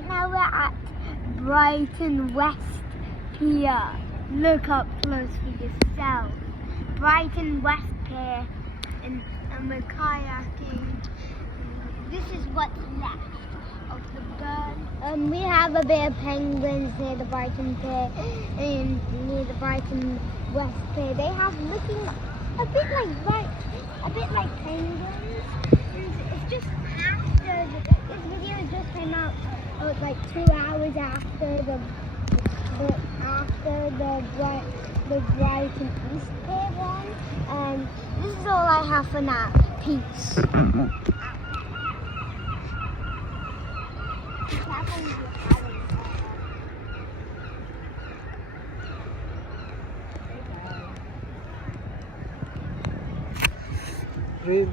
Right now we're at Brighton West Pier. Look up close for yourself. Brighton West Pier, and we're kayaking. This is what's left of the burn. We have a bit of penguins near the Brighton Pier and near the Brighton West Pier. They have looking a bit like penguins. It's just after this video just came out like 2 hours after the Brighton East Pier one. And this is all I have for now. Peace. Real.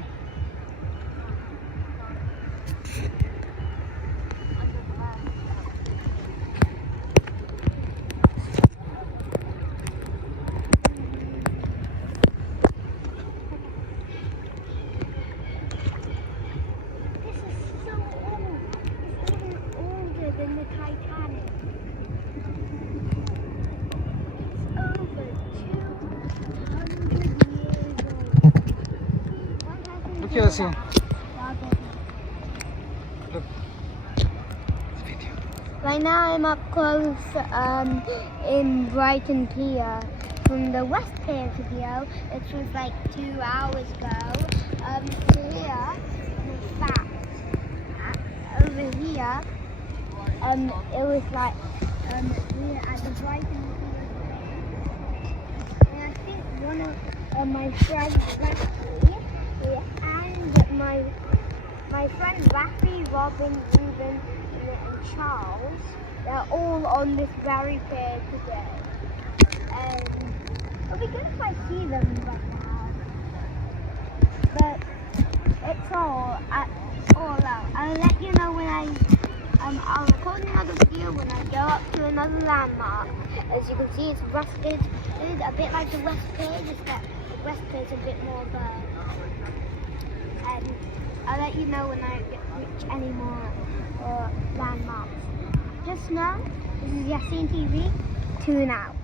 Look here, see. Look. Video. Right now I'm up close in Brighton Pier from the West Pier video, which was like 2 hours ago. Here, in fact, over here, it was like here at the Brighton Pier. And I think one of my friends, and my friends Rafi, Robin, Ruben, and Charles, they're all on this very pier today. And it'll be good if I see them right now. But it's all out. I'll let you know when I'll record another video when I go up to another landmark. As you can see, it's rusted. It's a bit like the West Pier, just that the West Pier is a bit more burnt. And I'll let you know when I reach any more landmarks. Just now, this is Yassine TV. Tune out.